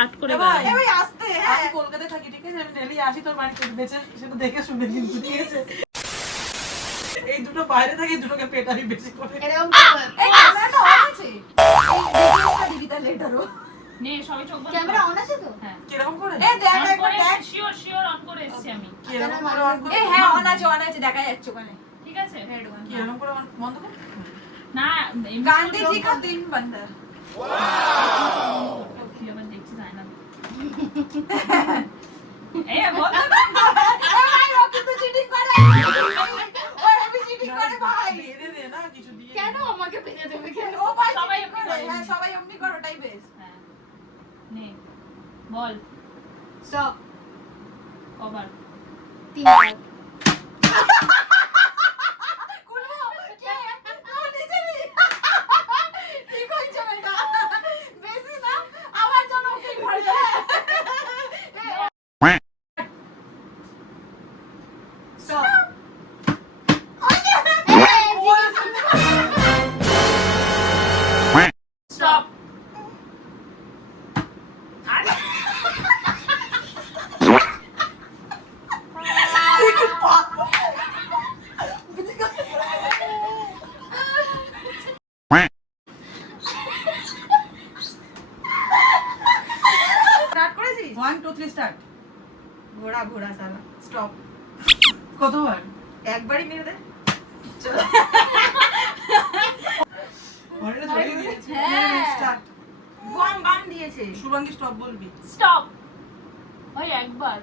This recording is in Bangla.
স্টার্ট করে ভাই ভাই আসতে হ্যাঁ আমি কলকাতায় থাকি, ঠিক আছে? আমি ডেলি আসি তোর বাড়িতে, বেঁচে সেটা দেখে শুনে কিন্তু, ঠিক আছে? এই দুটো বাইরে থাকে, এই দুটোকে পেটারি বেশি করে। এরকম এই ক্যামেরাটা অন আছে, এই ভিডিওটা দিবি তাহলে এটারও নে সবাই চোখ বন্ধ ক্যামেরা অন আছে তো হ্যাঁ কিরকম করে? এই দেখ অন একবার করে দেখ শিওর শিওর অন করে এসেছি আমি কিরকম করে on করে? এই হ্যাঁ অন আছে দেখা যাচ্ছে ওখানে ঠিক আছে রেড ওয়ান কিরকম করে বন্ধ কর? না এমনি गांधी চোখ जी का বন্ধ- दिन बंदा তুই আবার দেখছিস আয়না এই বল ভাই ও কিন্তু চিটিং করে ও আমি চিটিং করে ভাই বেঁধে দে না কিছু দিয়ে। কেন আমাকে ভেঙে দেবে কেন ও ভাই সবাই cheating এমনি করে। করে। হ্যাঁ সবাই এমনি করো ওটাই বেস্ট হ্যাঁ নে বল স্টপ কভার 3 বার কুলবো কে ও নিজেরই কি কইছো এটা বেশি না আমার জন্য ওকে ভরে স্টপ স্টপ স্টার্ট করেছিস 1 2 3 স্টার্ট। ঘোড়া ঘোড়া সালা স্টপ কতবার? একবারই মেরে দে অলরেডি ধরে দিয়েছি। হ্যাঁ। স্টার্ট। বাম বাম দিয়েছে শুভাঙ্গী স্টপ বলবি। স্টপ ওই একবার